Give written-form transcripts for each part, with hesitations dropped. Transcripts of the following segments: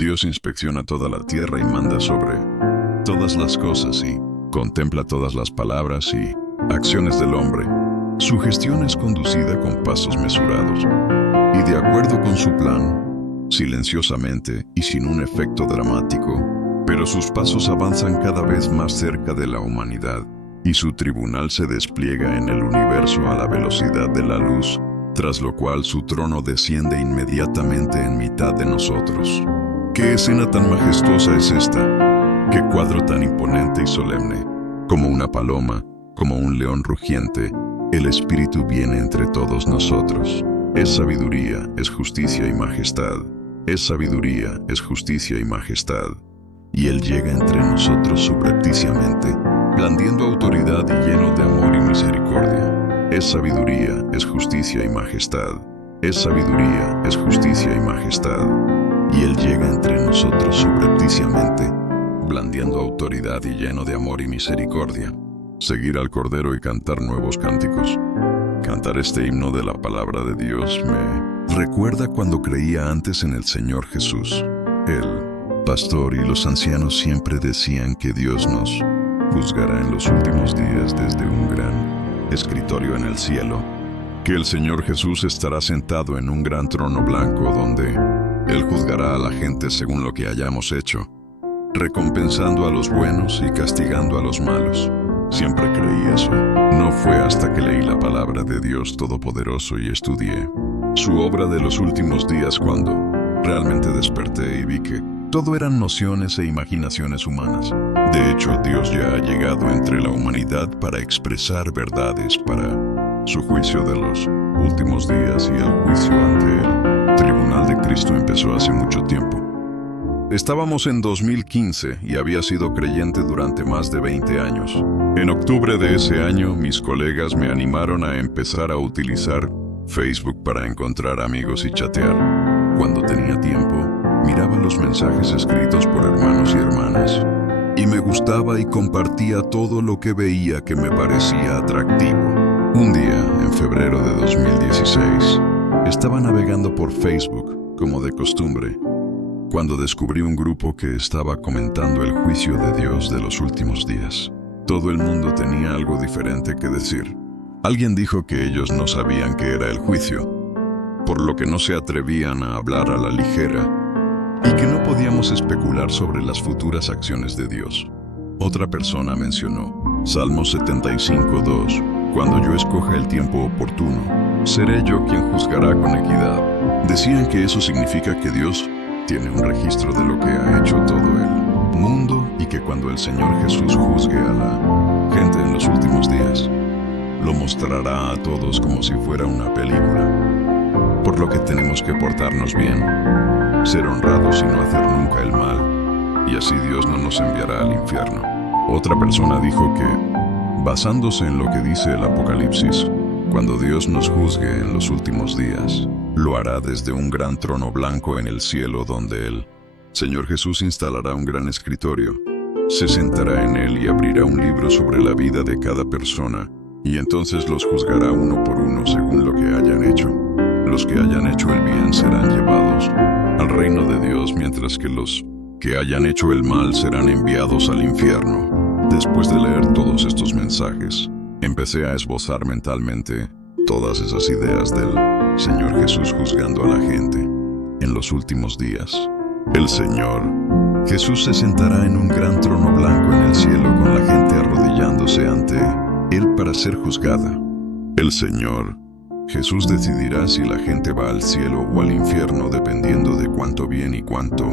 Dios inspecciona toda la tierra y manda sobre todas las cosas y contempla todas las palabras y acciones del hombre. Su gestión es conducida con pasos mesurados y de acuerdo con su plan, silenciosamente y sin un efecto dramático, pero sus pasos avanzan cada vez más cerca de la humanidad y su tribunal se despliega en el universo a la velocidad de la luz, tras lo cual su trono desciende inmediatamente en mitad de nosotros. ¿Qué escena tan majestuosa es esta? ¿Qué cuadro tan imponente y solemne? Como una paloma, como un león rugiente, el Espíritu viene entre todos nosotros. Es sabiduría, es justicia y majestad. Es sabiduría, es justicia y majestad. Y Él llega entre nosotros subrepticiamente, blandiendo autoridad y lleno de amor y misericordia. Es sabiduría, es justicia y majestad. Es sabiduría, es justicia y majestad. Y Él llega entre nosotros subrepticiamente, blandiendo autoridad y lleno de amor y misericordia. Seguir al Cordero y cantar nuevos cánticos. Cantar este himno de la palabra de Dios me recuerda cuando creía antes en el Señor Jesús. El pastor y los ancianos siempre decían que Dios nos juzgará en los últimos días desde un gran escritorio en el cielo, que el Señor Jesús estará sentado en un gran trono blanco donde Él juzgará a la gente según lo que hayamos hecho, recompensando a los buenos y castigando a los malos. Siempre creí eso. No fue hasta que leí la palabra de Dios Todopoderoso y estudié su obra de los últimos días cuando realmente desperté y vi que todo eran nociones e imaginaciones humanas. De hecho, Dios ya ha llegado entre la humanidad para expresar verdades para su juicio de los últimos días y el juicio ante el tribunal de Cristo empezó hace mucho tiempo. Estábamos en 2015 y había sido creyente durante más de 20 años. En octubre de ese año, mis colegas me animaron a empezar a utilizar Facebook para encontrar amigos y chatear. Cuando tenía tiempo, miraba los mensajes escritos por hermanos y hermanas, y me gustaba y compartía todo lo que veía que me parecía atractivo. Un día, en febrero de 2016, estaba navegando por Facebook, como de costumbre, cuando descubrí un grupo que estaba comentando el juicio de Dios de los últimos días. Todo el mundo tenía algo diferente que decir. Alguien dijo que ellos no sabían qué era el juicio, por lo que no se atrevían a hablar a la ligera, y que no podíamos especular sobre las futuras acciones de Dios. Otra persona mencionó Salmo 75:2, cuando yo escoja el tiempo oportuno, seré yo quien juzgará con equidad. Decían que eso significa que Dios tiene un registro de lo que ha hecho todo el mundo y que cuando el Señor Jesús juzgue a la gente en los últimos días, lo mostrará a todos como si fuera una película. Por lo que tenemos que portarnos bien, ser honrados y no hacer nunca el mal, y así Dios no nos enviará al infierno. Otra persona dijo que, basándose en lo que dice el Apocalipsis, cuando Dios nos juzgue en los últimos días, lo hará desde un gran trono blanco en el cielo donde el Señor Jesús instalará un gran escritorio, se sentará en él y abrirá un libro sobre la vida de cada persona, y entonces los juzgará uno por uno según lo que hayan hecho. Los que hayan hecho el bien serán llevados al reino de Dios, mientras que los que hayan hecho el mal serán enviados al infierno. Después de leer todos estos mensajes, empecé a esbozar mentalmente todas esas ideas del Señor Jesús juzgando a la gente en los últimos días. El Señor Jesús se sentará en un gran trono blanco en el cielo con la gente arrodillándose ante Él para ser juzgada. El Señor Jesús decidirá si la gente va al cielo o al infierno dependiendo de cuánto bien y cuánto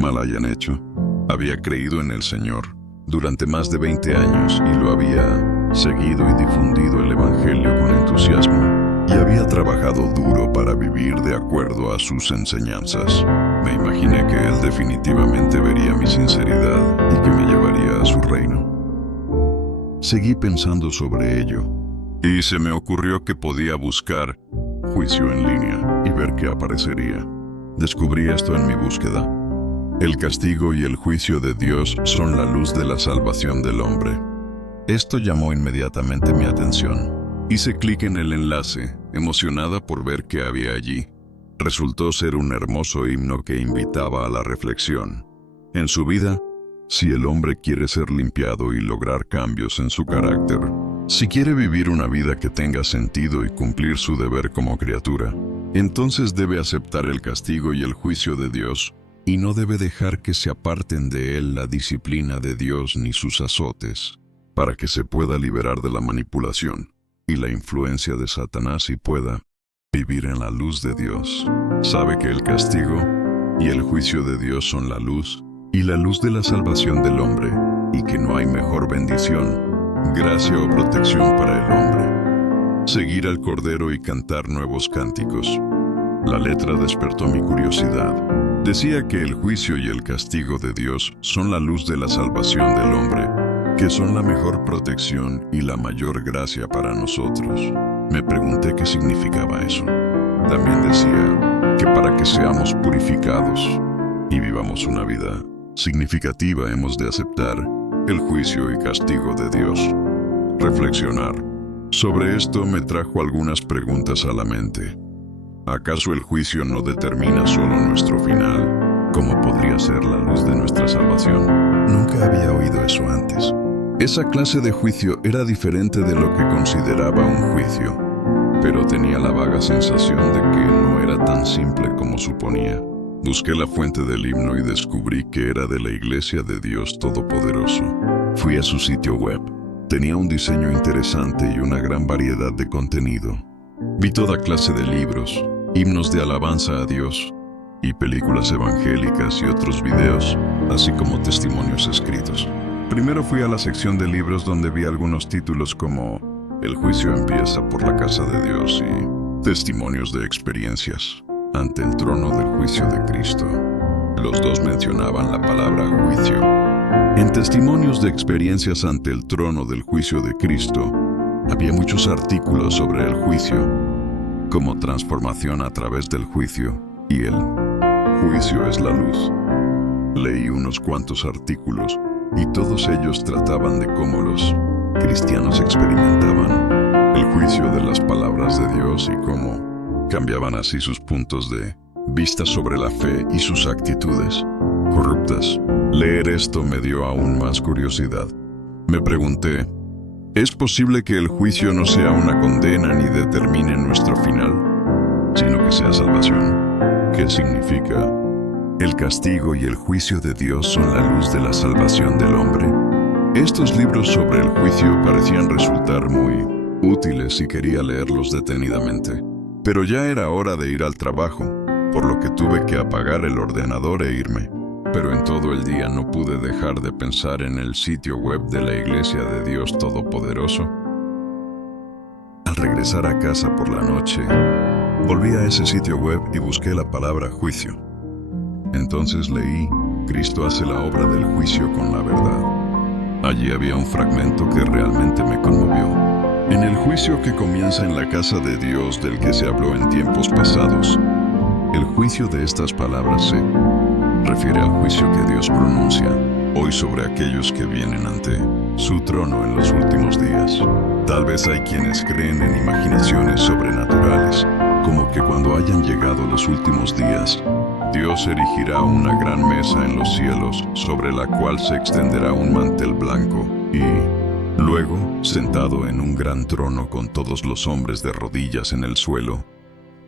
mal hayan hecho. Había creído en el Señor durante más de 20 años y lo había seguido y difundido el Evangelio con entusiasmo. Y había trabajado duro para vivir de acuerdo a sus enseñanzas. Me imaginé que Él definitivamente vería mi sinceridad y que me llevaría a su reino. Seguí pensando sobre ello, y se me ocurrió que podía buscar juicio en línea y ver qué aparecería. Descubrí esto en mi búsqueda. El castigo y el juicio de Dios son la luz de la salvación del hombre. Esto llamó inmediatamente mi atención. Hice clic en el enlace, emocionada por ver qué había allí. Resultó ser un hermoso himno que invitaba a la reflexión. En su vida, si el hombre quiere ser limpiado y lograr cambios en su carácter, si quiere vivir una vida que tenga sentido y cumplir su deber como criatura, entonces debe aceptar el castigo y el juicio de Dios, y no debe dejar que se aparten de él la disciplina de Dios ni sus azotes, para que se pueda liberar de la manipulación y la influencia de Satanás y pueda vivir en la luz de Dios. Sabe que el castigo y el juicio de Dios son la luz y la luz de la salvación del hombre, y que no hay mejor bendición, gracia o protección para el hombre. Seguir al Cordero y cantar nuevos cánticos. La letra despertó mi curiosidad. Decía que el juicio y el castigo de Dios son la luz de la salvación del hombre, que son la mejor protección y la mayor gracia para nosotros. Me pregunté qué significaba eso. También decía que para que seamos purificados y vivamos una vida significativa hemos de aceptar el juicio y castigo de Dios. Reflexionar sobre esto me trajo algunas preguntas a la mente. ¿Acaso el juicio no determina solo nuestro final? ¿Cómo podría ser la luz de nuestra salvación? Nunca había oído eso antes. Esa clase de juicio era diferente de lo que consideraba un juicio, pero tenía la vaga sensación de que no era tan simple como suponía. Busqué la fuente del himno y descubrí que era de la Iglesia de Dios Todopoderoso. Fui a su sitio web. Tenía un diseño interesante y una gran variedad de contenido. Vi toda clase de libros, himnos de alabanza a Dios, y películas evangélicas y otros videos, así como testimonios escritos. Primero fui a la sección de libros donde vi algunos títulos como El juicio empieza por la casa de Dios y Testimonios de experiencias ante el trono del juicio de Cristo. Los dos mencionaban la palabra juicio. En Testimonios de experiencias ante el trono del juicio de Cristo, había muchos artículos sobre el juicio, como transformación a través del juicio, y el juicio es la luz. Leí unos cuantos artículos, y todos ellos trataban de cómo los cristianos experimentaban el juicio de las palabras de Dios y cómo cambiaban así sus puntos de vista sobre la fe y sus actitudes corruptas. Leer esto me dio aún más curiosidad. Me pregunté, ¿es posible que el juicio no sea una condena ni determine nuestro final, sino que sea salvación? ¿Qué significa? ¿El castigo y el juicio de Dios son la luz de la salvación del hombre? Estos libros sobre el juicio parecían resultar muy útiles y quería leerlos detenidamente. Pero ya era hora de ir al trabajo, por lo que tuve que apagar el ordenador e irme. Pero en todo el día no pude dejar de pensar en el sitio web de la Iglesia de Dios Todopoderoso. Al regresar a casa por la noche, volví a ese sitio web y busqué la palabra juicio. Entonces leí, Cristo hace la obra del juicio con la verdad. Allí había un fragmento que realmente me conmovió. En el juicio que comienza en la casa de Dios del que se habló en tiempos pasados, el juicio de estas palabras se refiere al juicio que Dios pronuncia hoy sobre aquellos que vienen ante su trono en los últimos días. Tal vez hay quienes creen en imaginaciones sobrenaturales, como que cuando hayan llegado los últimos días, Dios erigirá una gran mesa en los cielos sobre la cual se extenderá un mantel blanco y, luego, sentado en un gran trono con todos los hombres de rodillas en el suelo,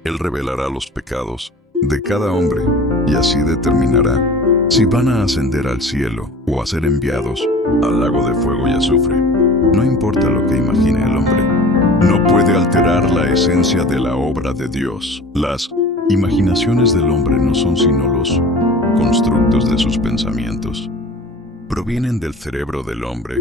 Él revelará los pecados de cada hombre y así determinará si van a ascender al cielo o a ser enviados al lago de fuego y azufre. No importa lo que imagine el hombre, no puede alterar la esencia de la obra de Dios. Las imaginaciones del hombre no son sino los constructos de sus pensamientos. Provienen del cerebro del hombre,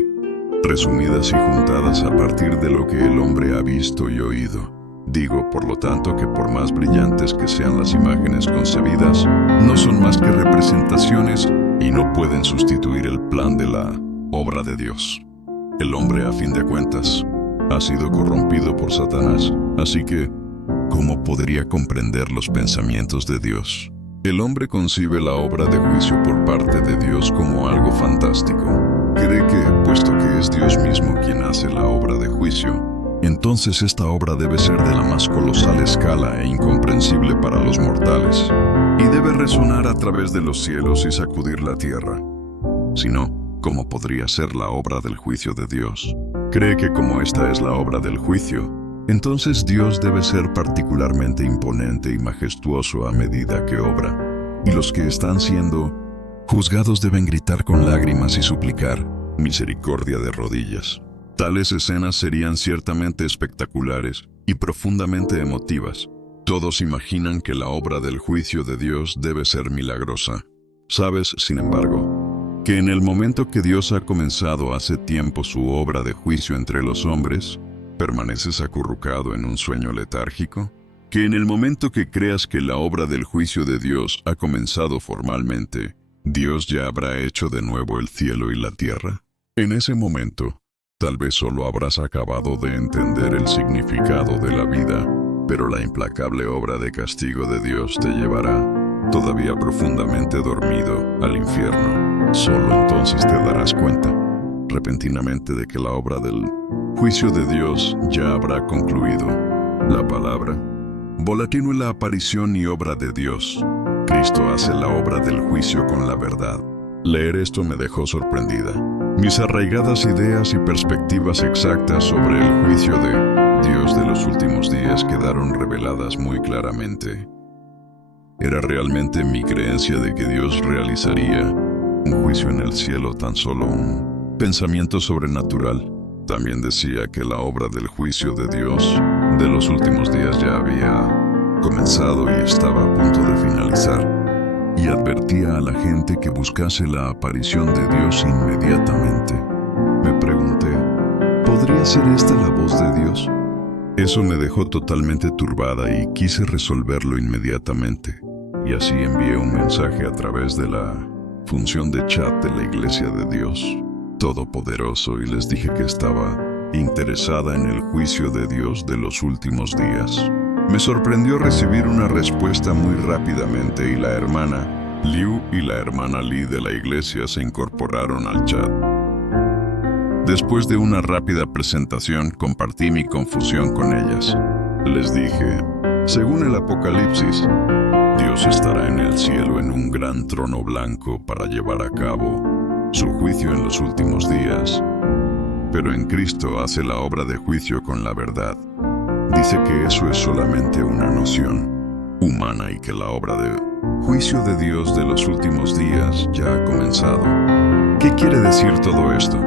resumidas y juntadas a partir de lo que el hombre ha visto y oído. Digo, por lo tanto, que por más brillantes que sean las imágenes concebidas, no son más que representaciones y no pueden sustituir el plan de la obra de Dios. El hombre, a fin de cuentas, ha sido corrompido por Satanás, así que ¿cómo podría comprender los pensamientos de Dios? El hombre concibe la obra de juicio por parte de Dios como algo fantástico. Cree que, puesto que es Dios mismo quien hace la obra de juicio, entonces esta obra debe ser de la más colosal escala e incomprensible para los mortales, y debe resonar a través de los cielos y sacudir la tierra. Si no, ¿cómo podría ser la obra del juicio de Dios? Cree que como esta es la obra del juicio, entonces Dios debe ser particularmente imponente y majestuoso a medida que obra, y los que están siendo juzgados deben gritar con lágrimas y suplicar misericordia de rodillas. Tales escenas serían ciertamente espectaculares y profundamente emotivas. Todos imaginan que la obra del juicio de Dios debe ser milagrosa. Sabes, sin embargo, que en el momento que Dios ha comenzado hace tiempo su obra de juicio entre los hombres, ¿permaneces acurrucado en un sueño letárgico? Que en el momento que creas que la obra del juicio de Dios ha comenzado formalmente, ¿Dios ya habrá hecho de nuevo el cielo y la tierra? En ese momento, tal vez solo habrás acabado de entender el significado de la vida, pero la implacable obra de castigo de Dios te llevará, todavía profundamente dormido, al infierno. Solo entonces te darás cuenta, repentinamente, de que la obra del juicio de Dios ya habrá concluido. La palabra volatino es la aparición y obra de Dios. Cristo hace la obra del juicio con la verdad. Leer esto me dejó sorprendida. Mis arraigadas ideas y perspectivas exactas sobre el juicio de Dios de los últimos días quedaron reveladas muy claramente. Era realmente mi creencia de que Dios realizaría un juicio en el cielo tan solo un pensamiento sobrenatural. También decía que la obra del juicio de Dios de los últimos días ya había comenzado y estaba a punto de finalizar, y advertía a la gente que buscase la aparición de Dios inmediatamente. Me pregunté, ¿podría ser esta la voz de Dios? Eso me dejó totalmente turbada y quise resolverlo inmediatamente, y así envié un mensaje a través de la función de chat de la Iglesia de Dios Todopoderoso, y les dije que estaba interesada en el juicio de Dios de los últimos días. Me sorprendió recibir una respuesta muy rápidamente, y la hermana Liu y la hermana Li de la iglesia se incorporaron al chat. Después de una rápida presentación, compartí mi confusión con ellas. Les dije, según el Apocalipsis, Dios estará en el cielo en un gran trono blanco para llevar a cabo su juicio en los últimos días. Pero en Cristo hace la obra de juicio con la verdad. Dice que eso es solamente una noción humana y que la obra de juicio de Dios de los últimos días ya ha comenzado. ¿Qué quiere decir todo esto?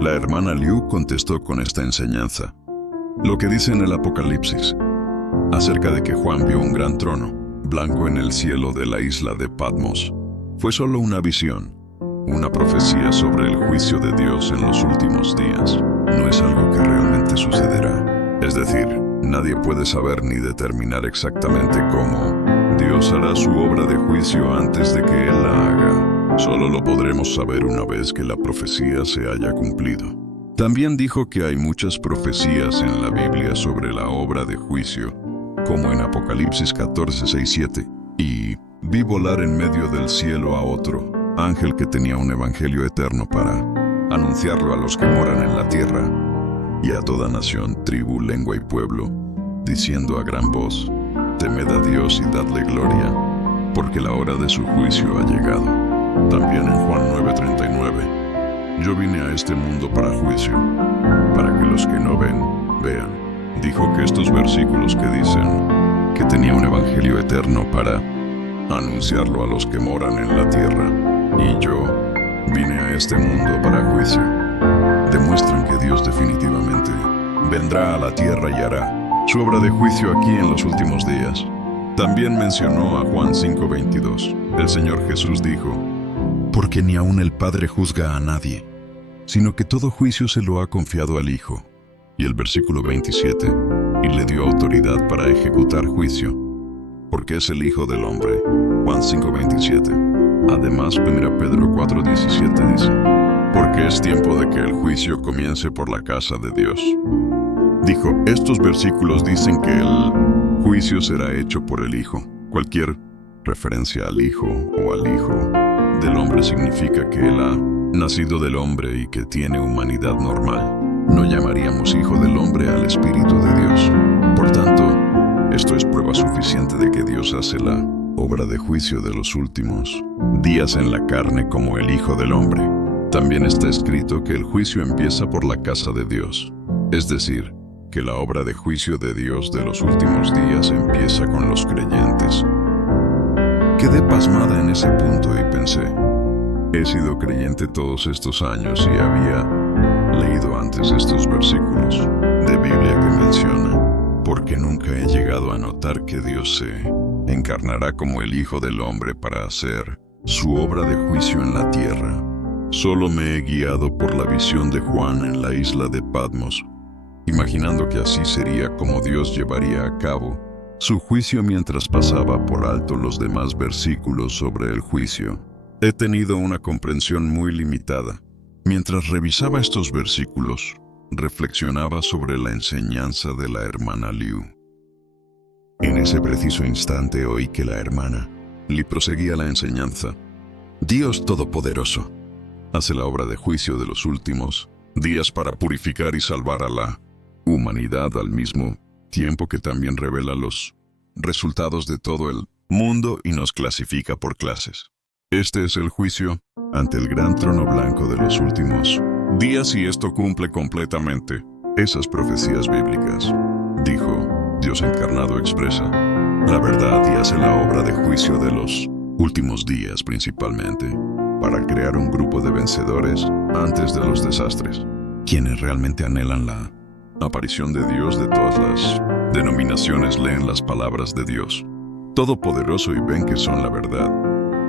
La hermana Liu contestó con esta enseñanza. Lo que dice en el Apocalipsis acerca de que Juan vio un gran trono blanco en el cielo de la isla de Patmos fue solo una visión, una profecía sobre el juicio de Dios en los últimos días. No es algo que realmente sucederá. Es decir, nadie puede saber ni determinar exactamente cómo Dios hará su obra de juicio antes de que Él la haga. Solo lo podremos saber una vez que la profecía se haya cumplido. También dijo que hay muchas profecías en la Biblia sobre la obra de juicio, como en Apocalipsis 14:6-7, y vi volar en medio del cielo a otro ángel que tenía un evangelio eterno para anunciarlo a los que moran en la tierra y a toda nación, tribu, lengua y pueblo, diciendo a gran voz, temed a Dios y dadle gloria, porque la hora de su juicio ha llegado. También en Juan 9:39, yo vine a este mundo para juicio, para que los que no ven, vean. Dijo que estos versículos que dicen que tenía un evangelio eterno para anunciarlo a los que moran en la tierra, y yo vine a este mundo para juicio, demuestran que Dios definitivamente vendrá a la tierra y hará su obra de juicio aquí en los últimos días. También mencionó a Juan 5:22. El Señor Jesús dijo, porque ni aun el Padre juzga a nadie, sino que todo juicio se lo ha confiado al Hijo. Y el versículo 27, y le dio autoridad para ejecutar juicio, porque es el Hijo del Hombre. Juan 5:27. Además, 1 Pedro 4:17 dice, porque es tiempo de que el juicio comience por la casa de Dios. Dijo, estos versículos dicen que el juicio será hecho por el Hijo. Cualquier referencia al Hijo o al Hijo del Hombre significa que Él ha nacido del hombre y que tiene humanidad normal. no llamaríamos hijo del hombre al Espíritu de Dios. Por tanto, esto es prueba suficiente de que Dios hace la obra de juicio de los últimos días en la carne como el Hijo del Hombre. También está escrito que el juicio empieza por la casa de Dios. Es decir, que la obra de juicio de Dios de los últimos días empieza con los creyentes. Quedé pasmada en ese punto y pensé, he sido creyente todos estos años y había leído antes estos versículos de Biblia que menciona, porque nunca he llegado a notar que Dios se encarnará como el Hijo del Hombre para hacer su obra de juicio en la tierra. Solo me he guiado por la visión de Juan en la isla de Patmos, imaginando que así sería como Dios llevaría a cabo su juicio mientras pasaba por alto los demás versículos sobre el juicio. He tenido una comprensión muy limitada. Mientras revisaba estos versículos, reflexionaba sobre la enseñanza de la hermana Liu. En ese preciso instante oí que la hermana Li proseguía la enseñanza. Dios Todopoderoso hace la obra de juicio de los últimos días para purificar y salvar a la humanidad al mismo tiempo que también revela los resultados de todo el mundo y nos clasifica por clases. Este es el juicio ante el gran trono blanco de los últimos días y esto cumple completamente esas profecías bíblicas. Dijo, Dios encarnado expresa la verdad y hace la obra de juicio de los últimos días principalmente para crear un grupo de vencedores antes de los desastres, quienes realmente anhelan la aparición de Dios. De todas las denominaciones leen las palabras de Dios Todopoderoso y ven que son la verdad,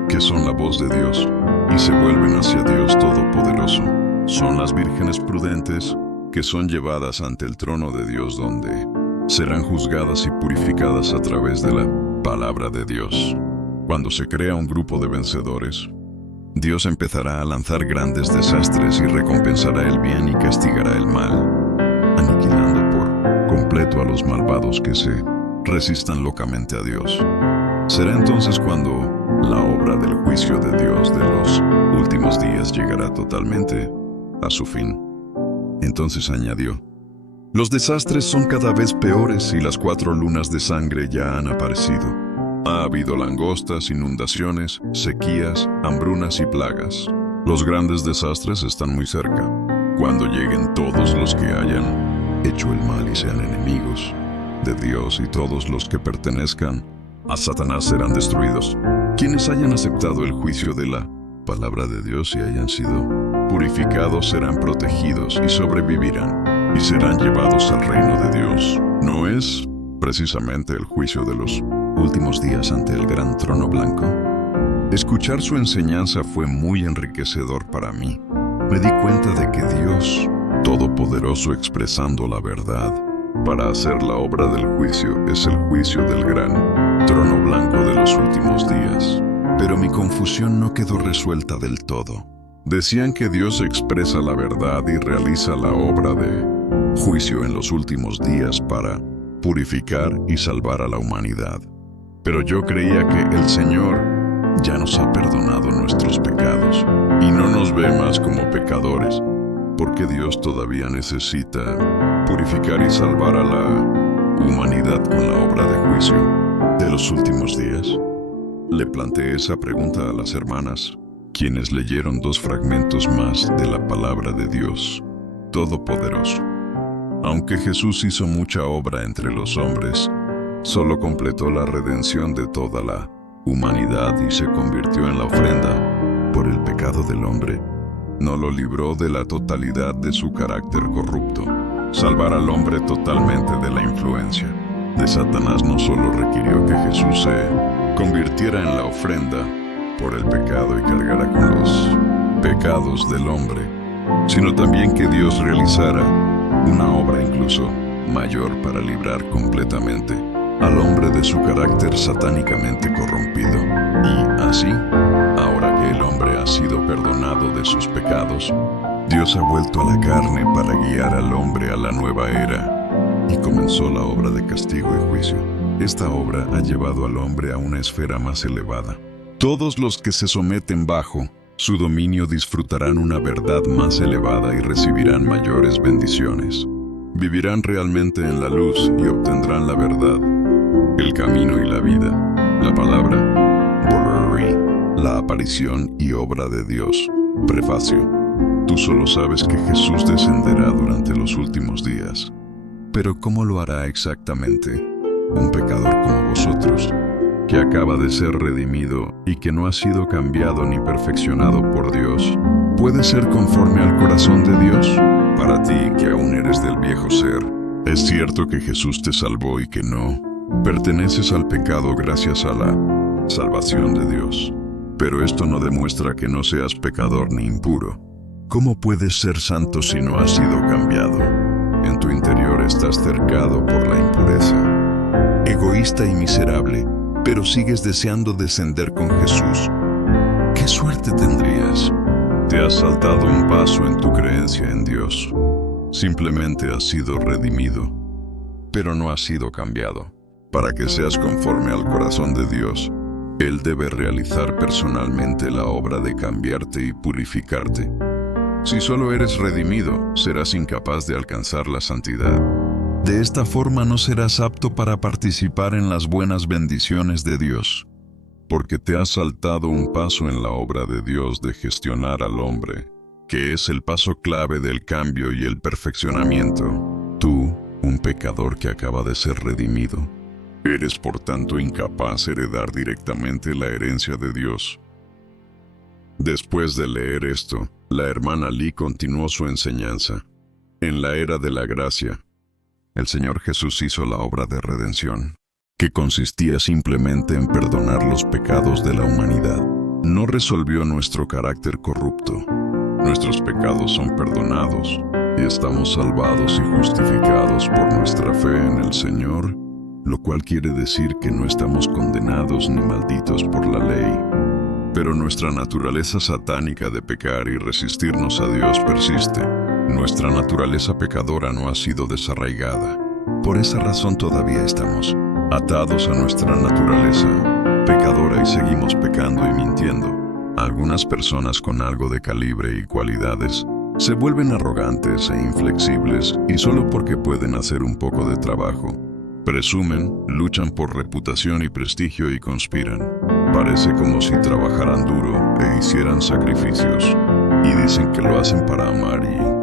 que son la voz de Dios, y se vuelven hacia Dios Todopoderoso. Son las vírgenes prudentes que son llevadas ante el trono de Dios donde serán juzgadas y purificadas a través de la palabra de Dios. Cuando se crea un grupo de vencedores, Dios empezará a lanzar grandes desastres y recompensará el bien y castigará el mal, aniquilando por completo a los malvados que se resistan locamente a Dios. Será entonces cuando la obra del juicio de Dios de los últimos días llegará totalmente a su fin. Entonces añadió, los desastres son cada vez peores y las 4 lunas de sangre ya han aparecido. Ha habido langostas, inundaciones, sequías, hambrunas y plagas. Los grandes desastres están muy cerca. Cuando lleguen todos los que hayan hecho el mal y sean enemigos de Dios y todos los que pertenezcan a Satanás serán destruidos. Quienes hayan aceptado el juicio de la palabra de Dios y hayan sido purificados serán protegidos y sobrevivirán y serán llevados al reino de Dios. ¿No es precisamente el juicio de los últimos días ante el gran trono blanco? Escuchar su enseñanza fue muy enriquecedor para mí. Me di cuenta de que Dios Todopoderoso expresando la verdad para hacer la obra del juicio es el juicio del gran trono blanco de los últimos días. Pero mi confusión no quedó resuelta del todo. Decían que Dios expresa la verdad y realiza la obra de juicio en los últimos días para purificar y salvar a la humanidad. Pero yo creía que el Señor ya nos ha perdonado nuestros pecados y no nos ve más como pecadores, porque Dios todavía necesita purificar y salvar a la humanidad con la obra de juicio de los últimos días. Le planteé esa pregunta a las hermanas, quienes leyeron 2 fragmentos más de la palabra de Dios Todopoderoso. Aunque Jesús hizo mucha obra entre los hombres, solo completó la redención de toda la humanidad y se convirtió en la ofrenda por el pecado del hombre. No lo libró de la totalidad de su carácter corrupto. Salvar al hombre totalmente de la influencia de Satanás no solo requirió que Jesús se convirtiera en la ofrenda por el pecado y cargara con los pecados del hombre, sino también que Dios realizara una obra incluso mayor para librar completamente al hombre de su carácter satánicamente corrompido. Y así, ahora que el hombre ha sido perdonado de sus pecados, Dios ha vuelto a la carne para guiar al hombre a la nueva era y comenzó la obra de castigo y juicio. Esta obra ha llevado al hombre a una esfera más elevada. Todos los que se someten bajo Su dominio disfrutarán una verdad más elevada y recibirán mayores bendiciones. Vivirán realmente en la luz y obtendrán la verdad, el camino y la vida, la palabra, Borari, la aparición y obra de Dios. Prefacio. Tú solo sabes que Jesús descenderá durante los últimos días. Pero ¿cómo lo hará exactamente? Un pecador como vosotros, que acaba de ser redimido y que no ha sido cambiado ni perfeccionado por Dios, ¿puede ser conforme al corazón de Dios? Para ti, que aún eres del viejo ser, es cierto que Jesús te salvó y que no perteneces al pecado gracias a la salvación de Dios. Pero esto no demuestra que no seas pecador ni impuro. ¿Cómo puedes ser santo si no has sido cambiado? En tu interior estás cercado por la impureza. Egoísta y miserable, pero sigues deseando descender con Jesús. ¿Qué suerte tendrías? Te has saltado un paso en tu creencia en Dios. Simplemente has sido redimido, pero no has sido cambiado. Para que seas conforme al corazón de Dios, Él debe realizar personalmente la obra de cambiarte y purificarte. Si solo eres redimido, serás incapaz de alcanzar la santidad. De esta forma no serás apto para participar en las buenas bendiciones de Dios, porque te has saltado un paso en la obra de Dios de gestionar al hombre, que es el paso clave del cambio y el perfeccionamiento. Tú, un pecador que acaba de ser redimido, eres por tanto incapaz de heredar directamente la herencia de Dios. Después de leer esto, la hermana Lee continuó su enseñanza. En la era de la gracia, el Señor Jesús hizo la obra de redención, que consistía simplemente en perdonar los pecados de la humanidad. No resolvió nuestro carácter corrupto. Nuestros pecados son perdonados y estamos salvados y justificados por nuestra fe en el Señor, lo cual quiere decir que no estamos condenados ni malditos por la ley. Pero nuestra naturaleza satánica de pecar y resistirnos a Dios persiste. Nuestra naturaleza pecadora no ha sido desarraigada. Por esa razón todavía estamos atados a nuestra naturaleza pecadora y seguimos pecando y mintiendo. Algunas personas con algo de calibre y cualidades se vuelven arrogantes e inflexibles y solo porque pueden hacer un poco de trabajo, presumen, luchan por reputación y prestigio y conspiran. Parece como si trabajaran duro e hicieran sacrificios, y dicen que lo hacen para amar y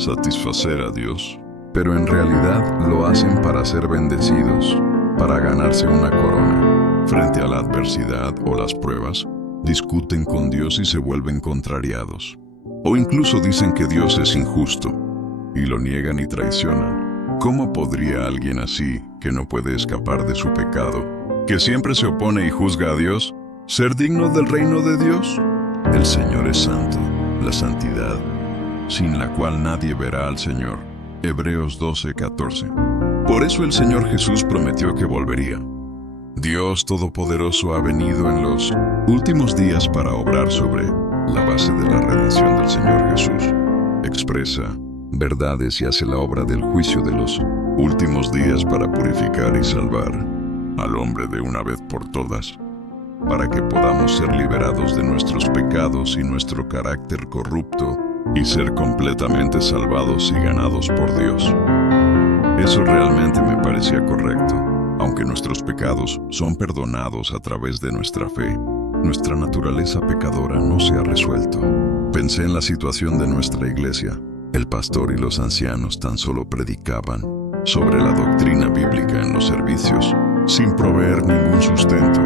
satisfacer a Dios, pero en realidad lo hacen para ser bendecidos, para ganarse una corona. Frente a la adversidad o las pruebas, discuten con Dios y se vuelven contrariados. O incluso dicen que Dios es injusto, y lo niegan y traicionan. ¿Cómo podría alguien así, que no puede escapar de su pecado, que siempre se opone y juzga a Dios, ser digno del reino de Dios? El Señor es santo, la santidad, sin la cual nadie verá al Señor. Hebreos 12:14. Por eso el Señor Jesús prometió que volvería. Dios Todopoderoso ha venido en los últimos días para obrar sobre la base de la redención del Señor Jesús. Expresa verdades y hace la obra del juicio de los últimos días para purificar y salvar al hombre de una vez por todas, para que podamos ser liberados de nuestros pecados y nuestro carácter corrupto y ser completamente salvados y ganados por Dios. Eso realmente me parecía correcto. Aunque nuestros pecados son perdonados a través de nuestra fe, nuestra naturaleza pecadora no se ha resuelto. Pensé en la situación de nuestra iglesia. El pastor y los ancianos tan solo predicaban sobre la doctrina bíblica en los servicios, sin proveer ningún sustento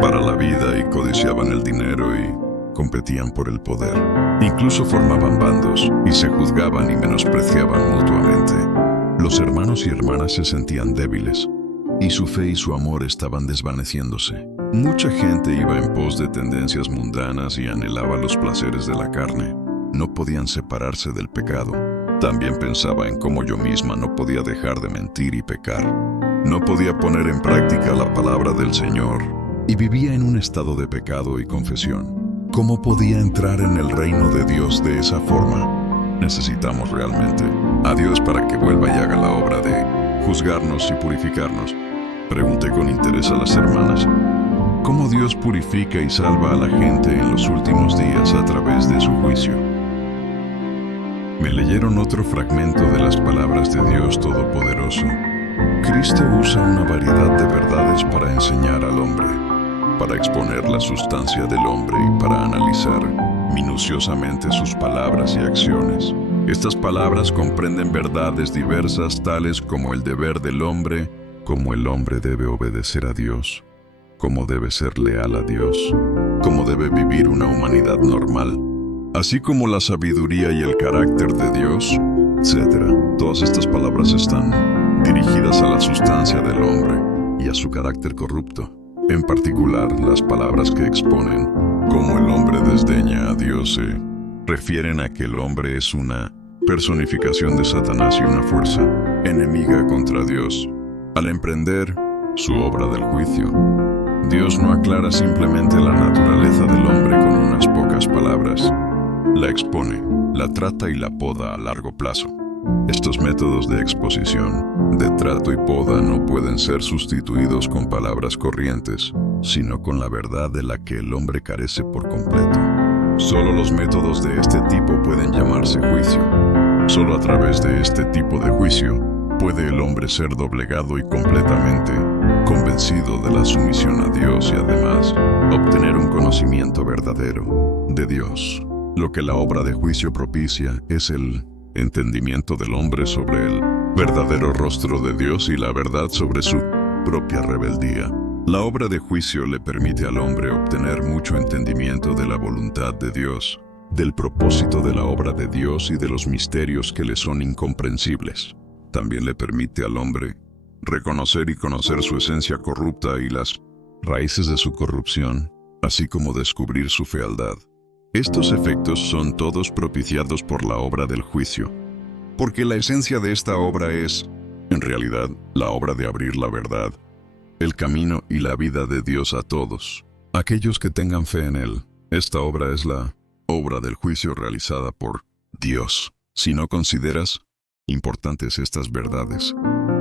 para la vida, y codiciaban el dinero y competían por el poder. Incluso formaban bandos y se juzgaban y menospreciaban mutuamente. Los hermanos y hermanas se sentían débiles, y su fe y su amor estaban desvaneciéndose. Mucha gente iba en pos de tendencias mundanas y anhelaba los placeres de la carne. No podían separarse del pecado. También pensaba en cómo yo misma no podía dejar de mentir y pecar. No podía poner en práctica la palabra del Señor y vivía en un estado de pecado y confesión. ¿Cómo podía entrar en el reino de Dios de esa forma? Necesitamos realmente a Dios para que vuelva y haga la obra de juzgarnos y purificarnos. Pregunté con interés a las hermanas cómo Dios purifica y salva a la gente en los últimos días a través Me leyeron otro fragmento de las palabras de Dios Todopoderoso. Cristo usa una variedad de verdades para enseñar al hombre, para exponer la sustancia del hombre y para analizar minuciosamente sus palabras y acciones. Estas palabras comprenden verdades diversas tales como el deber del hombre, cómo el hombre debe obedecer a Dios, cómo debe ser leal a Dios, cómo debe vivir una humanidad normal, así como la sabiduría y el carácter de Dios, etc. Todas estas palabras están dirigidas a la sustancia del hombre y a su carácter corrupto. En particular, las palabras que exponen cómo el hombre desdeña a Dios se refieren a que el hombre es una personificación de Satanás y una fuerza enemiga contra Dios. Al emprender su obra del juicio, Dios no aclara simplemente la naturaleza del hombre con unas pocas palabras. La expone, la trata y la poda a largo plazo. Estos métodos de exposición, de trato y poda no pueden ser sustituidos con palabras corrientes, sino con la verdad de la que el hombre carece por completo. Solo los métodos de este tipo pueden llamarse juicio. Solo a través de este tipo de juicio puede el hombre ser doblegado y completamente convencido de la sumisión a Dios y además obtener un conocimiento verdadero de Dios. Lo que la obra de juicio propicia es el entendimiento del hombre sobre el verdadero rostro de Dios y la verdad sobre su propia rebeldía. La obra de juicio le permite al hombre obtener mucho entendimiento de la voluntad de Dios, del propósito de la obra de Dios y de los misterios que le son incomprensibles. También le permite al hombre reconocer y conocer su esencia corrupta y las raíces de su corrupción, así como descubrir su fealdad. Estos efectos son todos propiciados por la obra del juicio, porque la esencia de esta obra es, en realidad, la obra de abrir la verdad, el camino y la vida de Dios a todos, aquellos que tengan fe en Él. Esta obra es la obra del juicio realizada por Dios. Si no consideras importantes estas verdades,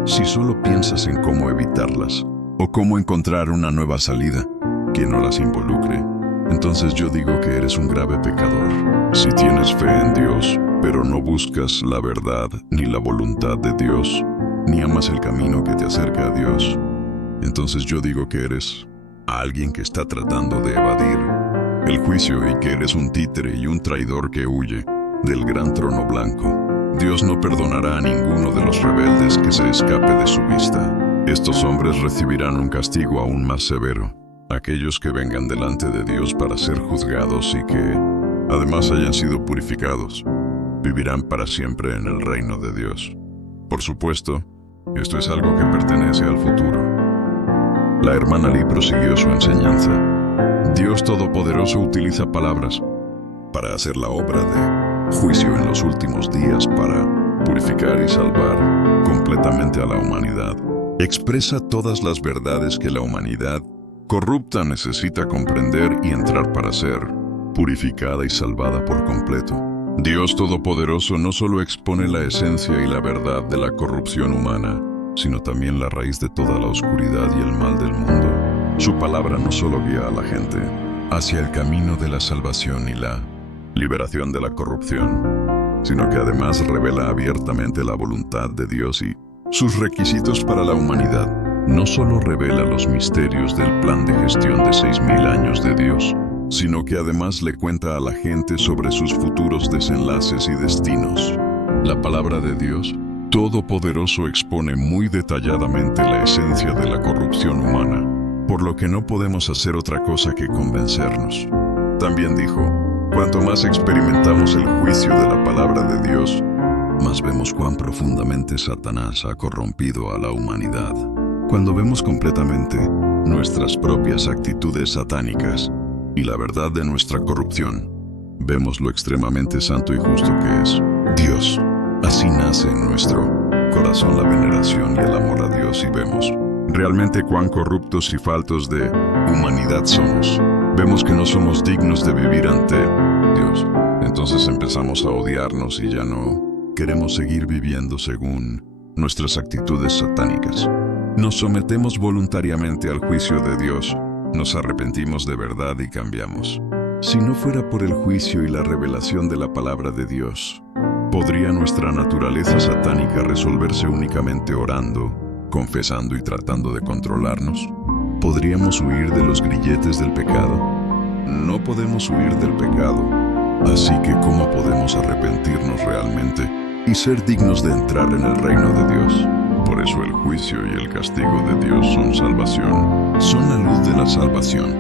si solo piensas en cómo evitarlas o cómo encontrar una nueva salida que no las involucre, entonces yo digo que eres un grave pecador. Si tienes fe en Dios, pero no buscas la verdad ni la voluntad de Dios, ni amas el camino que te acerca a Dios, entonces yo digo que eres alguien que está tratando de evadir el juicio y que eres un títere y un traidor que huye del gran trono blanco. Dios no perdonará a ninguno de los rebeldes que se escape de su vista. Estos hombres recibirán un castigo aún más severo. Aquellos que vengan delante de Dios para ser juzgados y que, además, hayan sido purificados, vivirán para siempre en el reino de Dios. Por supuesto, esto es algo que pertenece al futuro. La hermana Lee prosiguió su enseñanza. Dios Todopoderoso utiliza palabras para hacer la obra de juicio en los últimos días para purificar y salvar completamente a la humanidad. Expresa todas las verdades que la humanidad corrupta necesita comprender y entrar para ser purificada y salvada por completo. Dios Todopoderoso no solo expone la esencia y la verdad de la corrupción humana, sino también la raíz de toda la oscuridad y el mal del mundo. Su palabra no solo guía a la gente hacia el camino de la salvación y la liberación de la corrupción, sino que además revela abiertamente la voluntad de Dios y sus requisitos para la humanidad. No solo revela los misterios del plan de gestión de 6000 años de Dios, sino que además le cuenta a la gente sobre sus futuros desenlaces y destinos. La palabra de Dios Todopoderoso expone muy detalladamente la esencia de la corrupción humana, por lo que no podemos hacer otra cosa que convencernos. También dijo, cuanto más experimentamos el juicio de la palabra de Dios, más vemos cuán profundamente Satanás ha corrompido a la humanidad. Cuando vemos completamente nuestras propias actitudes satánicas y la verdad de nuestra corrupción, vemos lo extremadamente santo y justo que es Dios. Así nace en nuestro corazón la veneración y el amor a Dios y vemos realmente cuán corruptos y faltos de humanidad somos. Vemos que no somos dignos de vivir ante Dios. Entonces empezamos a odiarnos y ya no queremos seguir viviendo según nuestras actitudes satánicas. Nos sometemos voluntariamente al juicio de Dios, nos arrepentimos de verdad y cambiamos. Si no fuera por el juicio y la revelación de la palabra de Dios, ¿Podría nuestra naturaleza satánica resolverse únicamente orando, confesando y tratando de controlarnos? ¿Podríamos huir de los grilletes del pecado? No podemos huir del pecado. Así que, ¿cómo podemos arrepentirnos realmente y ser dignos de entrar en el reino de Dios? Por eso el juicio y el castigo de Dios son salvación, son la luz de la salvación.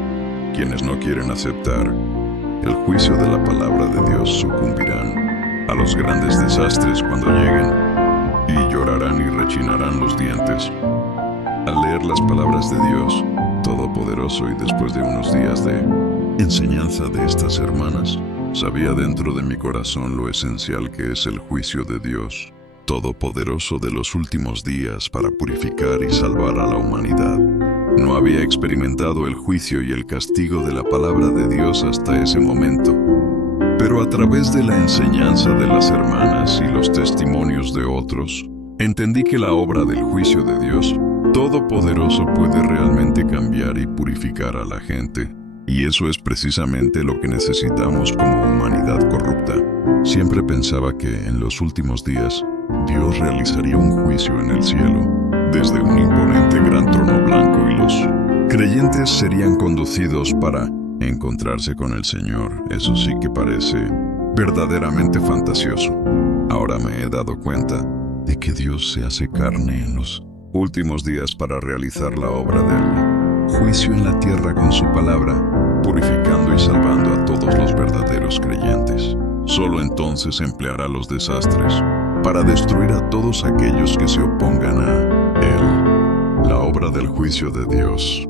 Quienes no quieren aceptar el juicio de la palabra de Dios sucumbirán a los grandes desastres cuando lleguen y llorarán y rechinarán los dientes. Al leer las palabras de Dios Todopoderoso y después de unos días de enseñanza de estas hermanas, sabía dentro de mi corazón lo esencial que es el juicio de Dios Todopoderoso de los últimos días para purificar y salvar a la humanidad. No había experimentado el juicio y el castigo de la palabra de Dios hasta ese momento. Pero a través de la enseñanza de las hermanas y los testimonios de otros, entendí que la obra del juicio de Dios Todopoderoso puede realmente cambiar y purificar a la gente. Y eso es precisamente lo que necesitamos como humanidad corrupta. Siempre pensaba que en los últimos días Dios realizaría un juicio en el cielo, desde un imponente gran trono blanco, y los creyentes serían conducidos para encontrarse con el Señor. Eso sí que parece verdaderamente fantasioso. Ahora me he dado cuenta de que Dios se hace carne en los últimos días para realizar la obra del juicio en la tierra con su palabra, purificando y salvando a todos los verdaderos creyentes. Solo entonces empleará los desastres para destruir a todos aquellos que se opongan a Él. La obra del juicio de Dios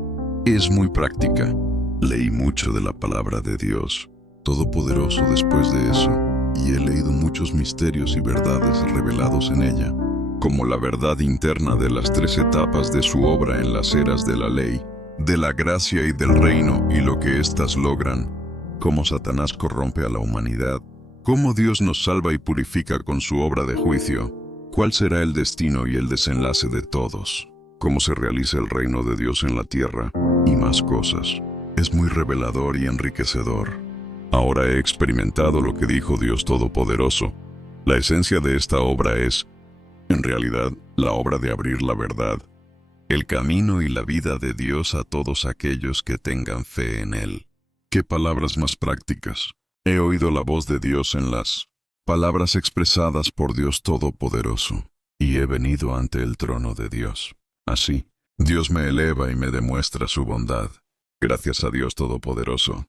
es muy práctica. Leí mucho de la palabra de Dios Todopoderoso después de eso, y he leído muchos misterios y verdades revelados en ella, como la verdad interna de las 3 etapas de su obra en las eras de la ley, de la gracia y del reino y lo que éstas logran, cómo Satanás corrompe a la humanidad, cómo Dios nos salva y purifica con su obra de juicio, cuál será el destino y el desenlace de todos, cómo se realiza el reino de Dios en la tierra y más cosas. Es muy revelador y enriquecedor. Ahora he experimentado lo que dijo Dios Todopoderoso. La esencia de esta obra es, en realidad, la obra de abrir la verdad, el camino y la vida de Dios a todos aquellos que tengan fe en Él. ¡Qué palabras más prácticas! He oído la voz de Dios en las palabras expresadas por Dios Todopoderoso, y he venido ante el trono de Dios. Así, Dios me eleva y me demuestra su bondad. Gracias a Dios Todopoderoso.